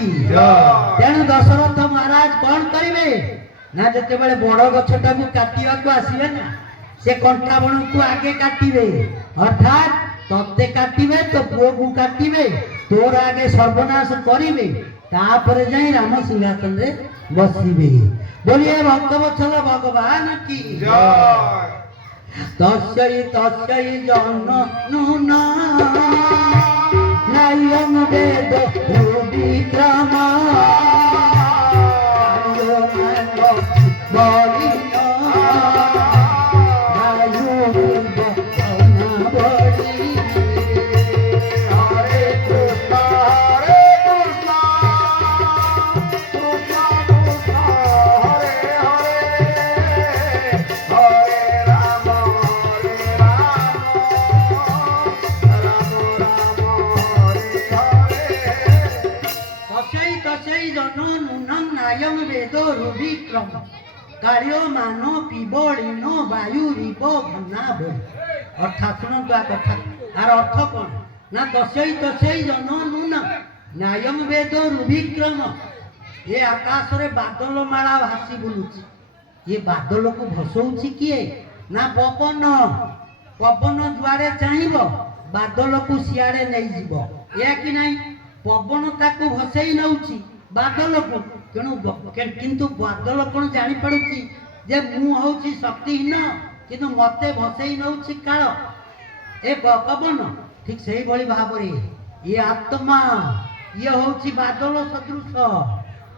की तेणु दशरथ महाराज कौन करेंगे ना जिते बड़े बड़ गछटा को काटिया को आसीबे ना से कंठा बण को आगे काटिबे अर्थात तत्ते काटिबे तो पुओ को काटिबे तोर आगे सर्वनाश करिबे तापर जाई राम सिंहासन रे बसिबे। बोलिए भक्तवत्सल भगवान की जय। तस्यै जननून नायं वेद विक्रम कार्य मानो पिबलिनो वायु रिब घना बोल अर्थात सुन तो कथा तार अर्थ कौन ना दशई जननून न्यायम वेद रुभिक्रम ये आकाश रे बादल माला भासी बुलुची ये बादल को भसौची किए ना पवन पवन जुआड़े चाहिब बादल को सियाड़े नहीं जीव या कि नहीं पवन ताकू भसई नउची बादल को तेणु किंतु बादल कौन जानी पड़ुची जे मु होची शक्तिहीन किंतु मते भसई नउची काल ए पवन ठीक सही भली भाव रे ये आत्मा ये होची बादल सदृश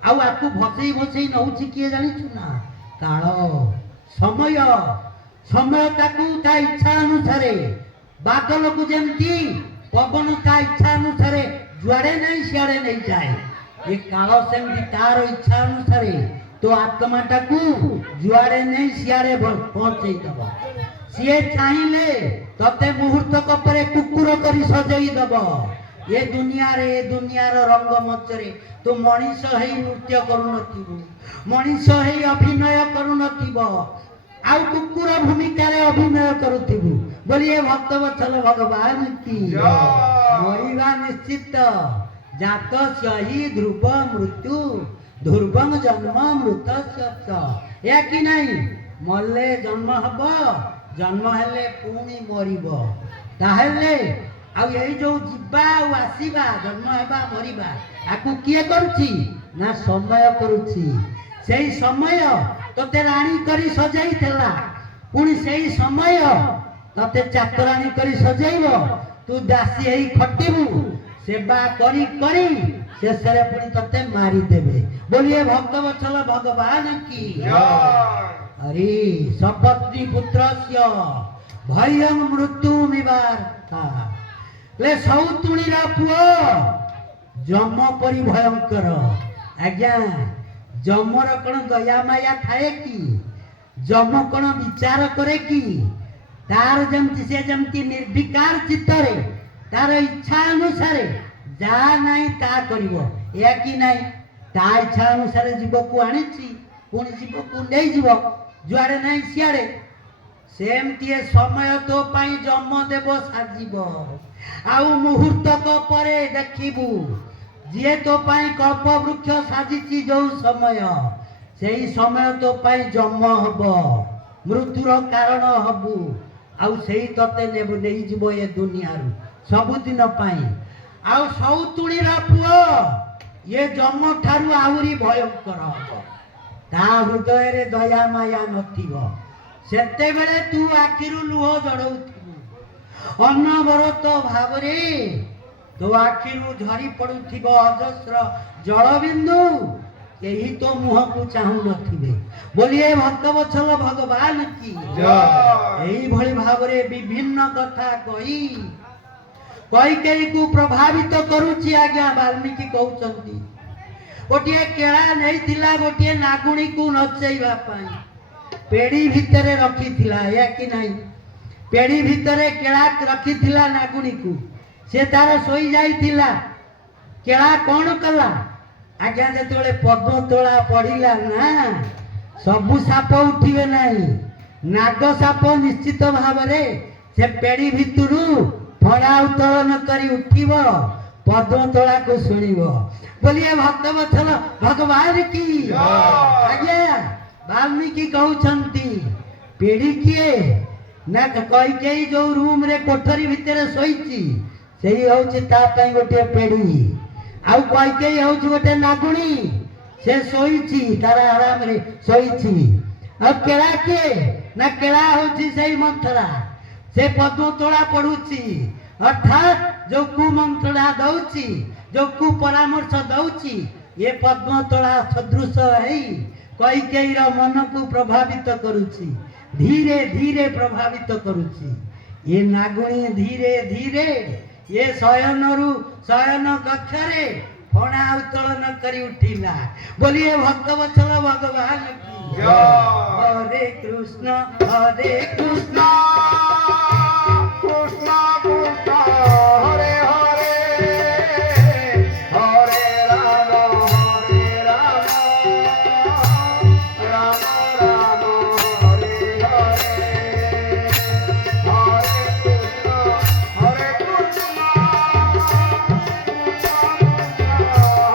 आउ आकु भसई नउची किए जानिछु ना काल समय समय ताकू ता इच्छा अनुसार बादल को जेमती पवन ता इच्छा अनुसार जुआड़े नहीं सियाड़े नहीं जाए ये काल सेमती तार इच्छा अनुसार तो आत्माटा को जुआड़े नहीं सियाड़े पहुंचे दब सीए चाहिए तते मुहूर्त कपरे कुकुर करी सजई दब ये दुनियार रंग मंच रे तो मनीष है नृत्य करू नथिबो मनीष है अभिनय करू नथिबो आउ कुकुर भूमिका रे अभिनय करूथिबो। बोलिए भक्तवत्सल भगवान की मरिबा निश्चित जात सही ध्रुव मृत्यु ध्रुवं जन्म मृत या कि नहीं मल्ले जन्म हब जन्म हेले पुणी मरिब ताहेले आ यही जो जीवा आसीबा जन्म हेबा मरिबा आकु किए करूची ना समय करूची सेही समय तते रानी करी सजाई थेला पुणी सेही समय तते चाकरानी करी सजाइबो तू दासी हेई खटिबू सेवा करी करी शेष रे पुणी तते मारी देबे। बोलिए भक्तवत्सल भगवान की अरे सपत्नी पुत्रस्य भयं मृत्यु निवारता ले सौतुणीरा पुओ जम परि भयंकर आज्ञा जमर कौन दया माया थाए कि जम कौन विचार करे कि तार जमती से जमती निर्विकार चित्तरे तार इच्छा अनुसार जा नहीं ता करिवो या कि नहीं ता इच्छा अनुसार जीव को आनिछि पुणी जीव को नहीं जीव जुआड़े नहीं सियाड़े सेमती समय तो पाई जम देव साजिब आउ मुहूर्त परे देखिबू जी तो पाई कल्प वृक्ष साजिछि जो समय से समय तो पाई जम हब मृत्युर कारण हबू आउ सेही तते नहीं जीव ये दुनिया सबुदिन पाई आउ सौतुणीर पुओ ये जम ठारू आहुरी भयंकर हब ता हृदय रे दया माया नथिब सेते बेले तू आखिरु लुह जड़ौथिबु अनवरत भाव रे तो आखिरु झरी पड़ुथिबो अजस्र जलबिंदु यही तो मुह को चाहू नथिबे। बोलिए भक्तवत्सल भगवान की यही भली भाव रे विभिन्न कथा कही कई को प्रभावित करूची आज्ञा वाल्मीकि कहउचंती गोटे केला नहीं थिला गोटे नागुणी को नचैबा पाई पेड़ी भितरे रखी थिला या कि नहीं पेड़ी भितरे केला रखी थिला नागुणी को से तार सोई जाई थिला केला कौन कला आज्ञा जेतेबेले पद्म तोला पड़िला ना सबु साप उठिबे नहीं नाग साप निश्चित भाव रे से पेड़ी भितरु फड़ा उत्तोलन करी उठिब पद्म तोला को शुणव बोलिए भक्त वत्सल भगवान की आज्ञा। वाल्मीकि कहउछंती पीढ़ी किए ना कई जो रूम रे कोठरी भितर शोइची सेही होउची ता पई गोटे पेड़ी आउ कई होउची गोटे नागुणी से शोइची तारा आराम रे शोइची। अब केड़ा किए ना केड़ा होउची सेही मंथरा से पद्म तोला पड़ुची अर्थात जो कु मंत्रणा दउची जो कु परामर्श दउची ये पद्म तोला सदृश है कई मन को प्रभावित करुची धीरे धीरे प्रभावित करुची। ये नागुणी धीरे धीरे ये शयन कक्ष रे फणा उत्तोलन करी उठिला। बोलिए भक्तवत्सल भगवान की हरे कृष्ण हरे कृष्ण कृष्ण कृष्ण हरे हरे हरे राम राम राम हरे हरे हरे कृष्ण हरे कृष्ण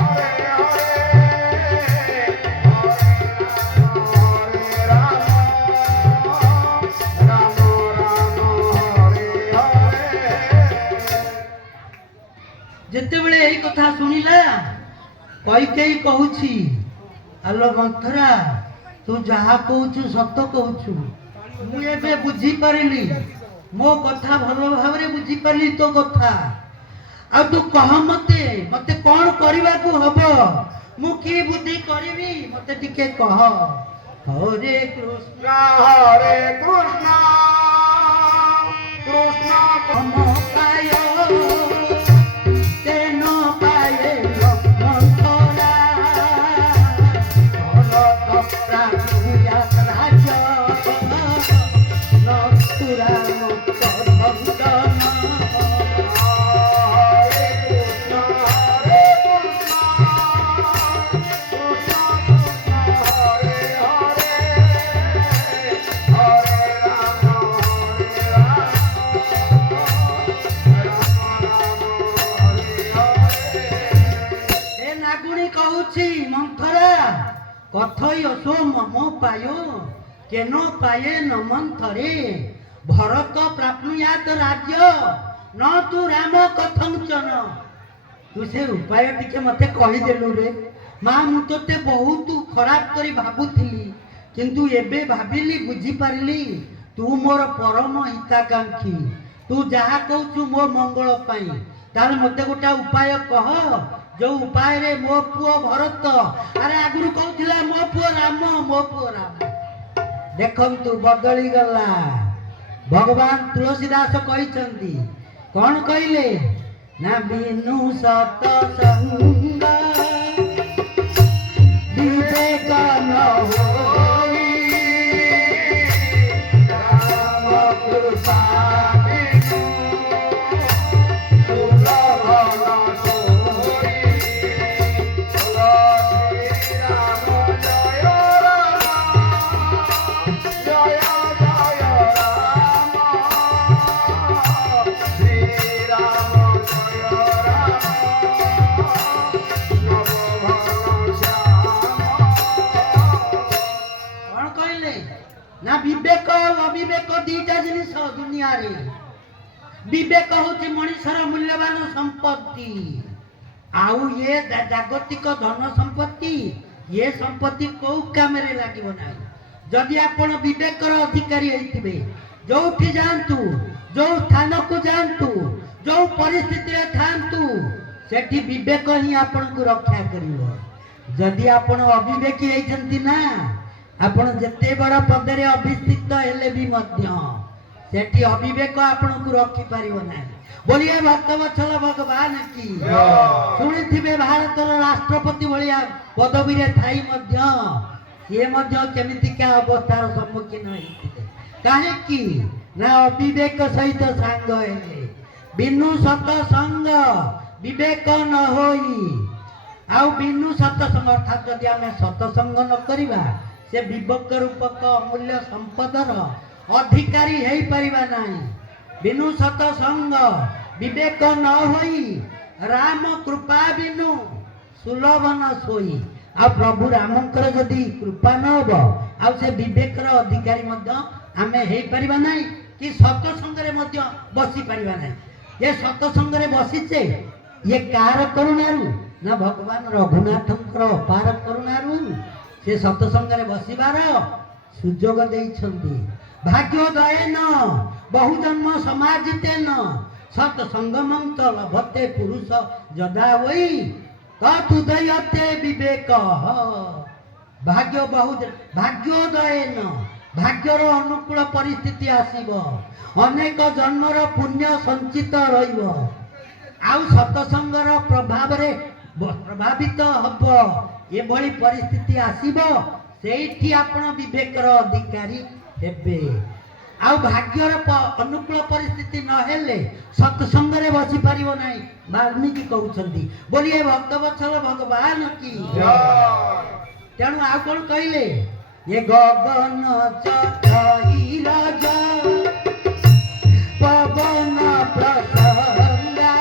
हरे हरे जिते बड़े यही कथा सुनिला कई कहूची आलो मंथरा तू जहा कहूचु सत कहूचु मु एबे बुझी पारिली मो कथा भलो भावरे बुझी पारिली तो कथा आ तू कह मते मते कौन करबा को हबो मु की बुद्धि करबी मते टिके कह। हरे कृष्ण कृष्ण हम पायो तेनो पाए मंथरा भरत प्राणुया राजा नथुरा मुक्त भक्तन मंथरा कथय सो मम पायो केनो पाए न मंथरे भरत प्राप्नुयात राज्य न तू राम कथंचन। तू से उपाय टिके मते कहि देलु रे मां मु तोते बहुत खराब करी भाबुथिली किंतु एबे भाबिली बुझी पारिली तू मोर परम हिताकांक्षी तू जहा कहू मो मंगल पाई तार मते गोटा उपाय कह जो उपाय रे मो पुओ भरत अरे आगुरु कहउथिला मो पुओ राम देखंतु बदली गला। भगवान तुलसीदास कहिसंती कौन कहले ना बिनु सत संग विवेक न होई राम कृपा विवेक अविवेक दीटा जिनिस दुनिया रे विवेक होची मनुष्यर मूल्यवान संपत्ति आउ ये जागतिक धन संपत्ति ये संपत्ति को काम रे लागिबो नाही जदि आपण विवेकर अधिकारी होइतिबे जोठी जानतु जो स्थान को जानतु जो परिस्थिति रे थांतु सेठी विवेक ही आपण को रक्षा करिवो। जदि आपण अविवेकी होइछंती ना आपण जते बड़ पदरे अभिस्थित हेले भी मध्य सेठी अविवेक आपण को रखी पारिबो नाही। बोलिए भक्तवत्सल भगवान की शुणिथिबे भारतर राष्ट्रपति भलिया पदवी रे थाई मध्य ये मध्य केमितिका अवस्थार सम्मुखीन होइथिले काहे की ना अविवेक सहित सांग हेले बिनु सत संग विवेक न होई आउ बिनु सतसंग अर्थात यदि आम सतसंग न करिबा से विवेक रूपक अमूल्य संपदर अधिकारी है परिबा नाही। बिनु सतसंग विवेक न होई ରାମ କୃପା ବିନୁ ସୁଲଭ ନ ଶୋଇ। ଆଉ ପ୍ରଭୁ ରାମଙ୍କର ଯଦି କୃପା ନ ହବ ଆଉ ସେ ବିବେକର ଅଧିକାରୀ ମଧ୍ୟ ଆମେ ହେଇପାରିବା ନାହିଁ କି ସତସଙ୍ଗରେ ମଧ୍ୟ ବସିପାରିବା ନାହିଁ। ଏ ସତସଙ୍ଗରେ ବସିଛେ ଇଏ କାହାର କରୁଣାରୁ? ନା ଭଗବାନ ରଘୁନାଥଙ୍କର ଅପାର କରୁଣାରୁ ସେ ସତସଙ୍ଗରେ ବସିବାର ସୁଯୋଗ ଦେଇଛନ୍ତି। ଭାଗ୍ୟୋଦୟେନ ବହୁ ଜନ୍ମ ସମାଜିତେନ ସତସଙ୍ଗମନ୍ତ ଲଭତେ ପୁରୁଷ ଯଦା ହୋଇ ତଦୁଦୟତେ ବିବେକ। ଭାଗ୍ୟୋଦୟେନ ଭାଗ୍ୟର ଅନୁକୂଳ ପରିସ୍ଥିତି ଆସିବ, ଅନେକ ଜନ୍ମର ପୁଣ୍ୟ ସଞ୍ଚିତ ରହିବ, ଆଉ ସତସଙ୍ଗର ପ୍ରଭାବରେ ପ୍ରଭାବିତ ହବ। ଏଭଳି ପରିସ୍ଥିତି ଆସିବ, ସେଇଠି ଆପଣ ବିବେକର ଅଧିକାରୀ ହେବେ। ଆଉ ଭାଗ୍ୟର ଅନୁକୂଳ ପରିସ୍ଥିତି ନହେଲେ ସତସଙ୍ଗରେ ବସିପାରିବ ନାହିଁ। ବାଲ୍ମୀକି କହୁଛନ୍ତି ବୋଲିଏ ଭକ୍ତବତ୍ସଳ ଭଗବାନ କି। ତେଣୁ ଆଉ କଣ କହିଲେ? ଏ ଗଗନ ଚଇରଜ ପବନ ପ୍ରସଙ୍ଗା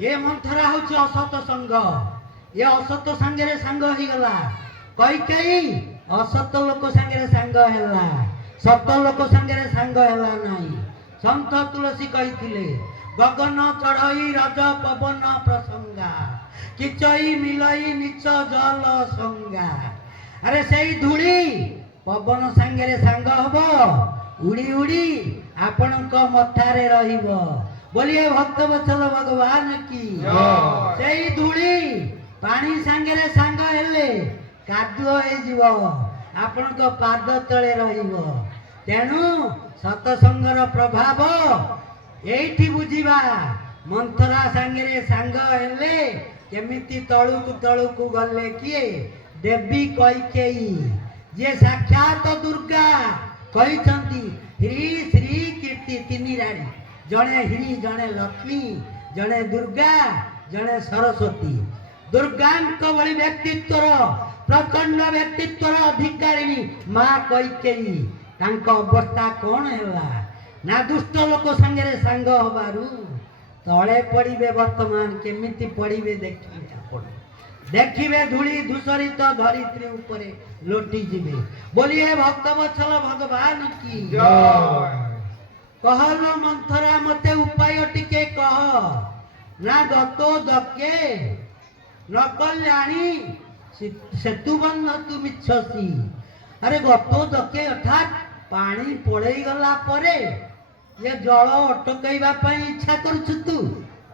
ଏ ମନ୍ଥରା ହଉଛି ଅସତ ସଙ୍ଗ। ଏ ଅସତ ସାଙ୍ଗରେ ସାଙ୍ଗ ହେଇଗଲା। କୈକେୟୀ ଅସତ ଲୋକ ସାଙ୍ଗରେ ସାଙ୍ଗ ହେଲା, ସତ ଲୋକ ସାଙ୍ଗରେ ସାଙ୍ଗ ହେଲା ନାହିଁ। ସନ୍ଥ ତୁଳସୀ କହିଥିଲେ ଗଗନ ଚଢ଼ଇ ରଜ ପବନ ପ୍ରସଙ୍ଗା କିଚଇ ମିଳଇ ନିଚ ଜଲ ସଙ୍ଗା। ଆରେ ସେଇ ଧୂଳି ପବନ ସାଙ୍ଗରେ ସାଙ୍ଗ ହବ, ଉଡ଼ି ଉଡ଼ି ଆପଣଙ୍କ ମଥାରେ ରହିବ। ବୋଲିଏ ଭକ୍ତବତ୍ସଳ ଭଗବାନ କି। ସେଇ ଧୂଳି ପାଣି ସାଙ୍ଗରେ ସାଙ୍ଗ ହେଲେ କାଦୁଅ ହେଇଯିବ, ଆପଣଙ୍କ ପାଦ ତଳେ ରହିବ। ତେଣୁ ସତସଙ୍ଗର ପ୍ରଭାବ ଏଇଠି ବୁଝିବା। ମନ୍ଥରା ସାଙ୍ଗରେ ସାଙ୍ଗ ହେଲେ କେମିତି ତଳୁକୁ ତଳୁକୁ ଗଲେ କିଏ? ଦେବୀ କୈକେୟୀ, ଯିଏ ସାକ୍ଷାତ ଦୁର୍ଗା। କହିଛନ୍ତି ହ୍ରୀ ଶ୍ରୀ କୀର୍ତ୍ତି ତିନି ରାଣୀ, ଜଣେ ହ୍ରୀ, ଜଣେ ଲକ୍ଷ୍ମୀ, ଜଣେ ଦୁର୍ଗା, ଜଣେ ସରସ୍ୱତୀ। ଦୁର୍ଗାଙ୍କ ଭଳି ବ୍ୟକ୍ତିତ୍ୱର ପ୍ରଚଣ୍ଡ ବ୍ୟକ୍ତିତ୍ୱର ଅଧିକାରିଣୀ ମା କୈକେୟୀ, ତାଙ୍କ ଅବସ୍ଥା କଣ ହେଲା? ନା ଦୁଷ୍ଟ ଲୋକ ସାଙ୍ଗରେ ସାଙ୍ଗ ହବାରୁ ତଳେ ପଡ଼ିବେ। ବର୍ତ୍ତମାନ କେମିତି ପଡ଼ିବେ ଦେଖିବେ ଆପଣ। ଦେଖିବେ ଧୂଳି ଧୂସରିତ ଧରିତ୍ରୀ ଉପରେ ଲୋଟିଯିବେ। ବୋଲିଏ ଭକ୍ତବତ୍ସଳ ଭଗବାନ କି। कहलो मंथरा मते उपाय टिके कह। ना गतो दके न कल्याणी सेतुबंध तु मिच्छसी। अरे गतो दके अर्थात पानी पड़े गला परे ये जल अटकैबा पई इच्छा करछु तू।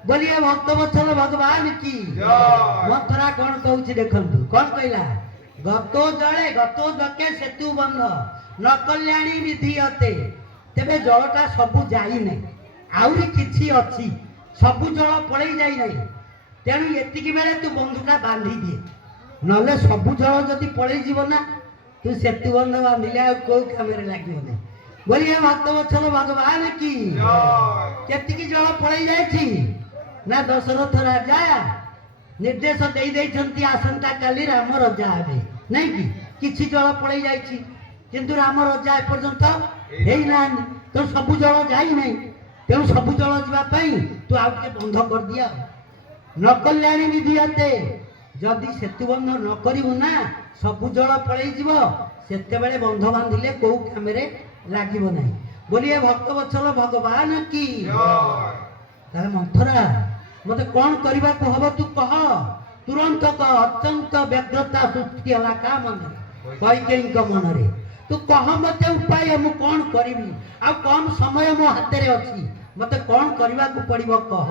बोलिए भक्तवत्सल भगवान की। मंथरा कौन कहूछि देखंतु। कौन कहला? गतो जले गतो दके सेतुबंध न कल्याणी विधियते। तेबे जलटा सबू जाई नहीं, आउरी किछि अछि, सबू जल पड़े जाई नहीं। तेणु एतिकी बेले तू बंधुटा बांधी दिए, नले सबू जल जदि पड़े जीव ना तू सेतु बंध बांधिले आ को कामरे लागियो नहीं। बोलिए भक्तवत्सल भगवान की। केतिकी जल पड़े जायछि ना दशरथ राजा निर्देश देई दैछंती आसंता काली राम राजा हेबे नहीं कि किछि जल पड़े जायछि, किंतु राम राजा ए पर्यंत हेई ना। तो सबू जल जाई नहीं, तेणु सबू जल जीवा पई तू आउ के बंध कर दिया। न कल्याणी विधियते, जदि सेतु बंध न करिवु ना सबू जल पळेई जीवो, सेते बेले बंध बांधिले को कामरे लागिवो नहीं। बोलिए भक्तवत्सल भगवान की। ताले मंथरा मते कोन करबा को हबो तू कह, तुरंत कह। अत्यंत व्यग्रता सृष्टि हला का मन कैकेयी को मन रे। तू कह मते उपाय मु कोन करिवि, आ कम समय मो हाते रे अछि, मते कोन करबा को पड़िबो कह।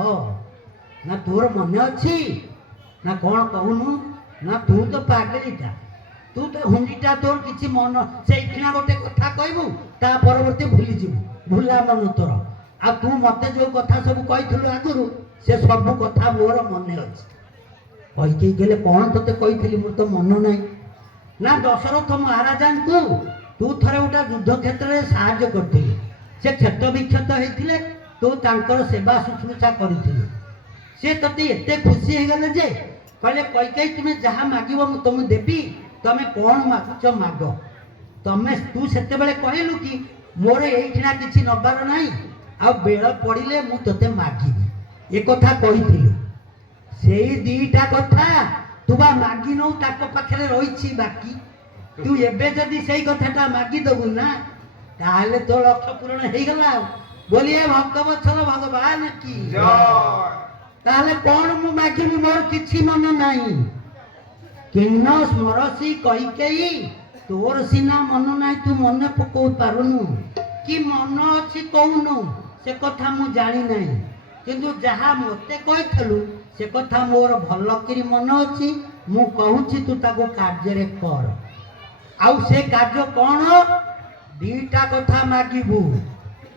ना तोर मन अछि ना कोन कहूनु ना तू तो पागलीटा, तू तो हुंडीटा, तोर किछि मन से इखना गोटे कथा कहबू ता परवर्ती भूली जीवु, भूला मन तोर। आ तू मते जो कथा सब कहिथिलु आगुरु से सब कथा मोर मने अछि कहि गेले कोन तते कहिथिली मोर तो मन नाही ना दशरथ महाराजान को तू थरे उटा युद्ध क्षेत्र में साहाय्य करथिली से क्षत विक्षत होइथिले तू तांकर सेवा शुश्रूषा करिथिलु से तते एते खुशी हे गले जे कहले कहि तुमे जहा मागिबो मु तुम देबी तमे कोन मागुछ माग तमे तू सेते बेले कहलु कि मोर एठिना किछि नबार नाही आ बेळ पड़िले मु तते मागिबी ए कथा कहिथिलु सेई दीटा कथा तू बा मागी नो ताको पाखरे रहिछि बाकी तू एबे जदी सेई कथाटा मागी दबु ना ताहले तो लक्ष्य पूर्ण हे गला बोलिए भक्तवत्सल भगवान की जय ताहले कोन मु मागिबी मोर किछि मन नाही किन्न स्मरसी कहिकेई तोर सिना मन नाही तू मन पको पारुनु कि मन अछि कहूनु से कथा मु जानि नाही किंतु जहा मते कहिथलु से कथा मोर भल करी मन अछि मु कहूछि तू ताको कार्य रे कर आउ से कार्य कोन दीटा कथा मागिबू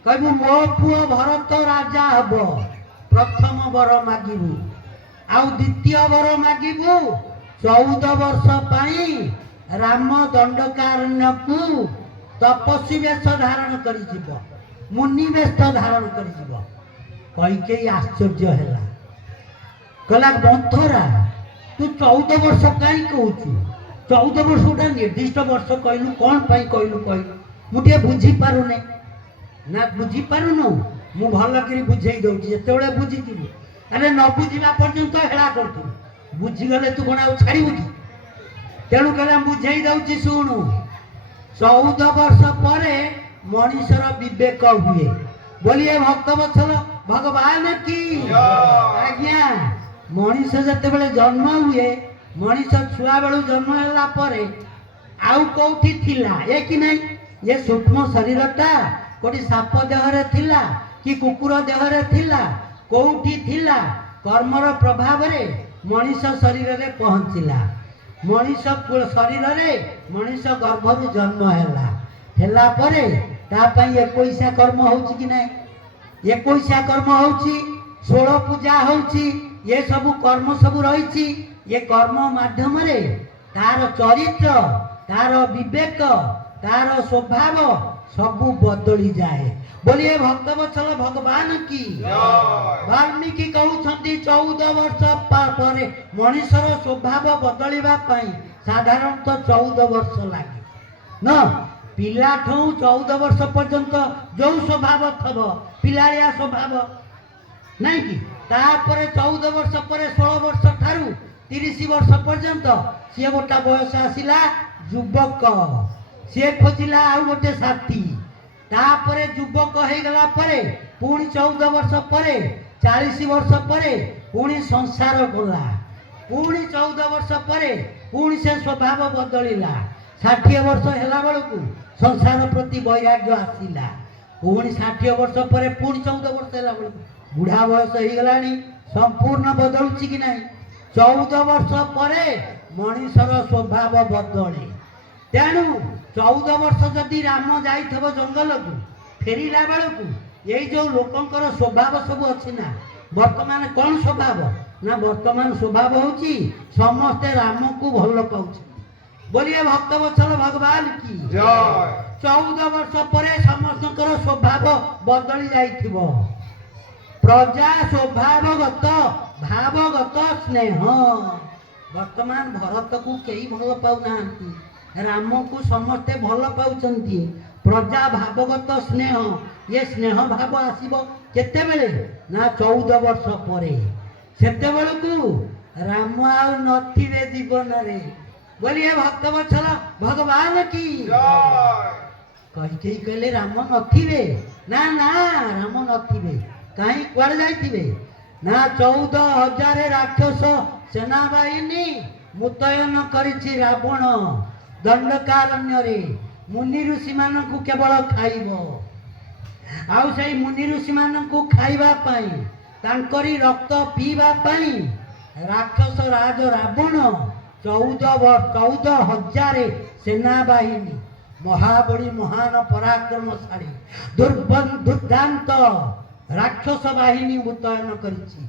कहबू मो पुओ भरत राजा हबो प्रथम वर मागिबू आउ द्वितीय वर मागिबू 14 वर्ष पाई राम दंडकारण्य को तपस्वी वेश धारण करी जीव मुनि वेश धारण करी जीव कहिके आश्चर्य हैला कहला बंथरा तू 14 वर्ष काई कहूचु 14 वर्ष गोटा निर्दिष्ट वर्ष कहलु कौन पाई कहलु कहलु मुठे बुझी पारुने ना बुझी पारुनु मु भल करी बुझेई दउची जेतेबेले बुझीतिलु अरे न बुझीबा पर्यंत हेला करतु बुझी गले तू कोन आ छाड़ीबु की तेणु कहला बुझेई दउची सुनु 14 वर्ष परे मनीषर विवेक हुए बोलिए भक्तवत्सल भगवान की आज्ञा मनीष जेतेबेले जन्म हुए मनीष छुआ बेलू जन्म होला परे आउ कोठी थिला ए कि नहीं ये सूक्ष्म शरीरटा कोठी साप देहरे थिला कि कुकुर देहरे थिला कोठी थिला कर्मर प्रभाव रे मनीष शरीर रे पहुंचिला मनीष शरीर रे मनीष गर्भरु जन्म हैला परे ता पई 21 कर्म होउची कि नहीं 21 कर्म होउची 16 पूजा होउची ये सब कर्म सब रही ये कर्म माध्यम रे तार चरित्र तार विवेक तार स्वभाव सब बदली जाए बोलिए भक्तवत्सल भगवान की वाल्मीकि कहउछंती 14 वर्ष परे मनीषर स्वभाव बदलिबा पई साधारणतः 14 वर्ष लागे न पिला ठौ 14 वर्ष पर्यंत जो स्वभाव थब पिलारिया स्वभाव नहीं कि तापर 14 वर्ष पर 16 वर्ष ठारू 30 वर्ष पर्यंत सी गोटा बयस आसिला युवक सी खोजिला आउ गोटे साथी तापर युवक हो गला परे पुणी 14 वर्ष परे 40 वर्ष परे पुणी संसार गला पुणी 14 वर्ष परे पुणी से स्वभाव बदलिला 60 वर्ष हैला बेलू संसार प्रति वैराग्य आसिला पुणी 60 वर्ष परे पुणी 14 वर्ष हैला बेलू बुढ़ा बयस हो गलानी संपूर्ण बदलुची कि नहीं 14 वर्ष परे मनीषर स्वभाव बदले तेणु 14 वर्ष जदि राम जाइथबो जंगल को फेरिला बेलू ये जो लोकंकर स्वभाव सब अच्छी ना वर्तमान कौन स्वभाव ना वर्तमान स्वभाव होची समस्ते राम को भल पाउछ बोलिए भक्तवत्सल भगवान की जय 14 वर्ष परे समस्तकर स्वभाव बदली जाइथिबो प्रजा स्वभावगत भावगत स्नेह वर्तमान भरत को कई भल पाऊना राम को समस्ते भल पाउचंती प्रजा भावगत स्नेह ये स्नेह भाव आसीबो केतेबेले ना 14 वर्ष परे सेतेबेलकू राम आउ नथिबे जीवन रे बोलिए भक्तवत्सल भगवान की कहि कहले राम नथिबे ना ना राम नथिबे कहीं कुआड़े जाइथिबे ना 14,000 राक्षस सेना बाहिनी मुतयन करिछि रावण दंडकारण्य रे मुनि ऋषि मानकु केवल खाइबो आउ सेई मुनि ऋषि मानकु खाइबा पई तांकरी रक्त पीबा पई राक्षस राज रावण 14,000 सेना बाहिनी महाबली महान पराक्रमशाली दुर्दांत ରାକ୍ଷସ ବାହିନୀ ମୁତୟନ କରିଛି।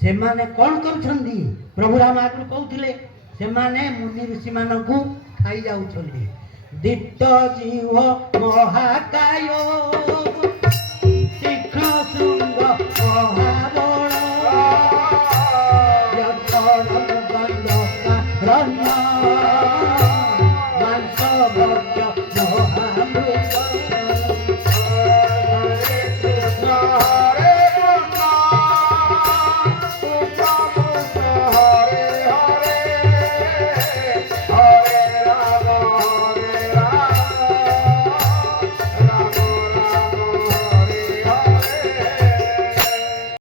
ସେମାନେ କ'ଣ କରୁଛନ୍ତି? ପ୍ରଭୁ ରାମ ଆଗରୁ କହୁଥିଲେ ସେମାନେ ମୁନି ଋଷିମାନଙ୍କୁ ଖାଇ ଯାଉଛନ୍ତି। ଦିଟ ଜିହ୍ୱ ମହାକାୟ